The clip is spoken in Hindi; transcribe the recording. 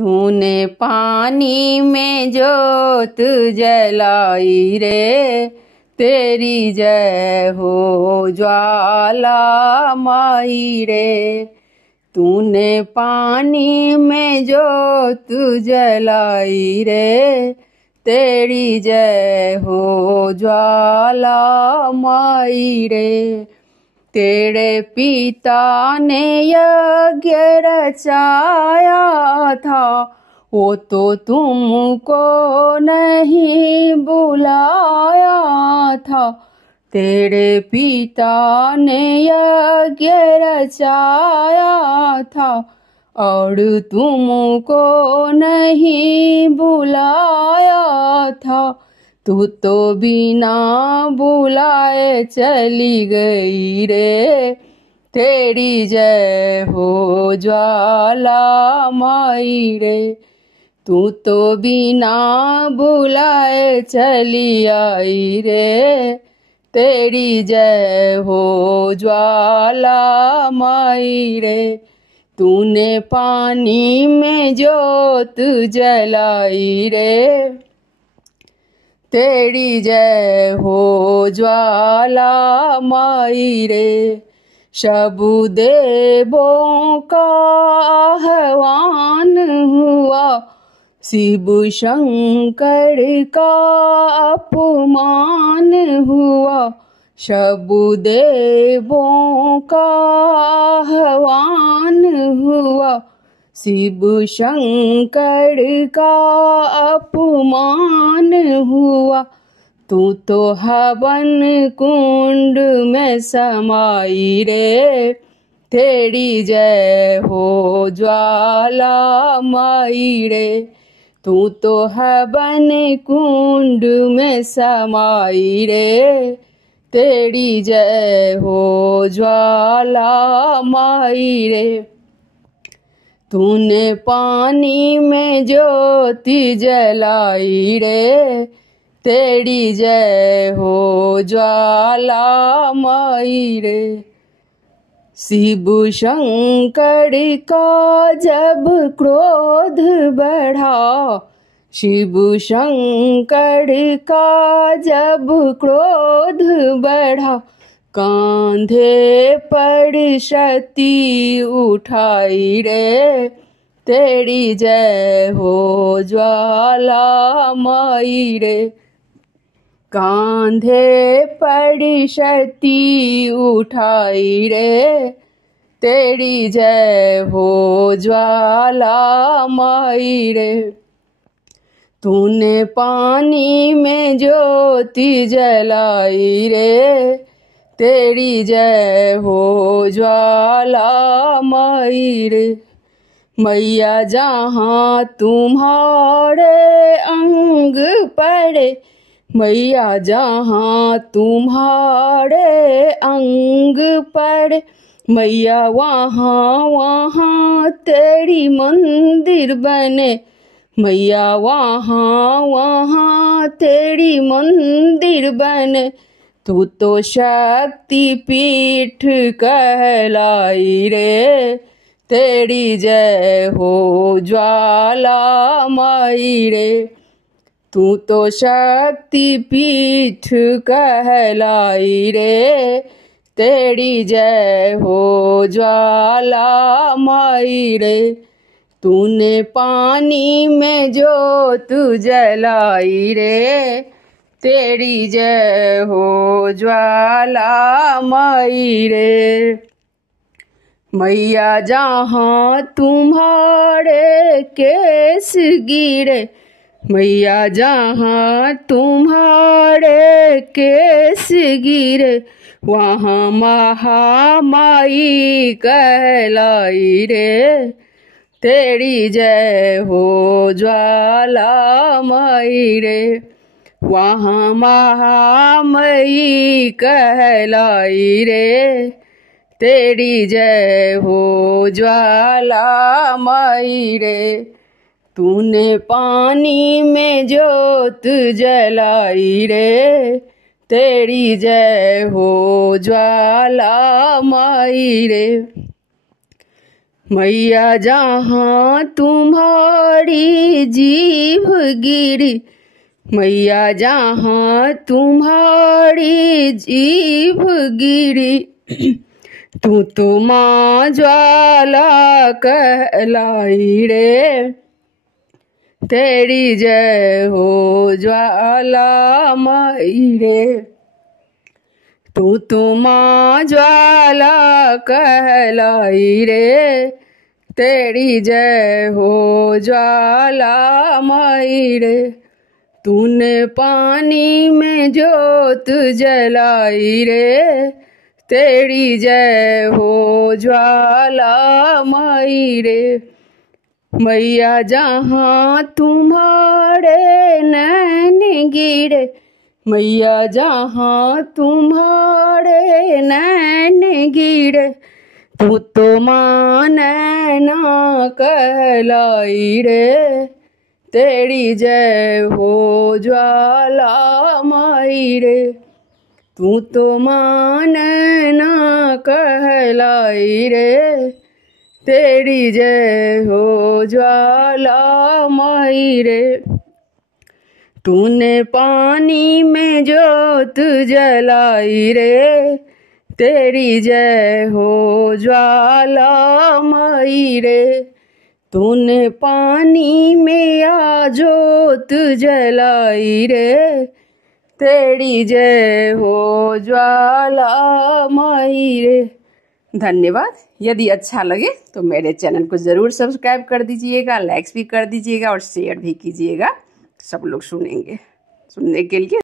तूने पानी में जोत जलाई रे, तेरी जय हो ज्वाला माई रे। तूने पानी में जोत जलाई रे, तेरी जय हो ज्वाला माई रे। तेरे पिता ने यज्ञ रचाया था, वो तो तुमको नहीं बुलाया था। तेरे पिता ने यज्ञ रचाया था, और तुमको नहीं बुलाया था। तू तो बिना बुलाए चली गई रे, तेरी जय हो ज्वाला माई रे। तू तो बिना बुलाए चली आई रे, तेरी जय हो ज्वाला माई रे। तूने पानी में जोत जलाई रे, तेरी जय हो ज्वाला माई रे। शबुदेवों का आह्वान हुआ, शिव शंकर का अपमान हुआ। शबुदेवों का आह्वान हुआ, शिव शंकर का अपमान हुआ। तू तो हवन कुंड में समाई रे, तेरी जय हो ज्वाला माई रे। तू तो हवन कुंड में समाई रे, तेरी जय हो ज्वाला माई रे। तूने पानी में ज्योति जलाई रे, तेरी जय हो ज्वाला माई रे। शिव शंकर का जब क्रोध बढ़ा, शिव शंकर का जब क्रोध बढ़ा, कांधे पर शक्ति उठाई रे, तेरी जय हो ज्वाला माई रे। कांधे पर शक्ति उठाई रे, तेरी जय हो ज्वाला माई रे। तूने पानी में ज्योति जलाई रे, तेरी जय हो ज्वाला माई रे। मैया जहाँ तुम्हारे अंग पड़े, मैया जहाँ तुम्हारे अंग पड़े, मैया वहाँ वहाँ तेरी मंदिर बने। मैया वहाँ वहाँ तेरी मंदिर बने। तू तो शक्ति पीठ कहलाई रे, तेरी जय हो ज्वाला माई रे। तू तो शक्ति पीठ कहलाई रे, तेरी जय हो ज्वाला माई रे। तूने पानी में जोत जलाई रे, तेरी जय हो ज्वाला माई रे। मैया जहाँ तुम्हारे केस गिरे, मैया जहाँ तुम्हारे केस गिरे, वहाँ महामाई कहलाई रे, तेरी जय हो ज्वाला माई रे। वहाँ महामाई कहलाई रे, तेरी जय हो ज्वाला माई रे। तूने पानी में जोत जलाई रे, तेरी जय हो ज्वाला माई रे। मैया जहाँ तुम्हारे तुम्हारी जीभ गिरी, मैया जहाँ तुम्हारी जीभ गिरी, तू तो माँ ज्वाला कहलाई रे, तेरी जय हो ज्वाला माई रे। तू तो माँ ज्वाला कहलाई रे, तेरी जय हो ज्वाला माई रे। तूने पानी में जोत जलाई रे, तेरी जय हो ज्वाला माई रे। मैया जहाँ तुम्हारे नैन गिरे, मैया जहाँ तुम्हारे नैन गिरे, तू तो माँ नैना कहलाई रे, तेरी जय हो ज्वाला माई रे। तू तो माँ नैना कहलाई रे, तेरी जय हो ज्वाला माई रे। तूने पानी में जोत जलाई रे, तेरी जय हो ज्वाला माई रे। तूने पानी में आ जोत जलाई रे, तेरी जय हो ज्वाला माई रे। धन्यवाद। यदि अच्छा लगे तो मेरे चैनल को ज़रूर सब्सक्राइब कर दीजिएगा, लाइक्स भी कर दीजिएगा और शेयर भी कीजिएगा। सब लोग सुनेंगे। सुनने के लिए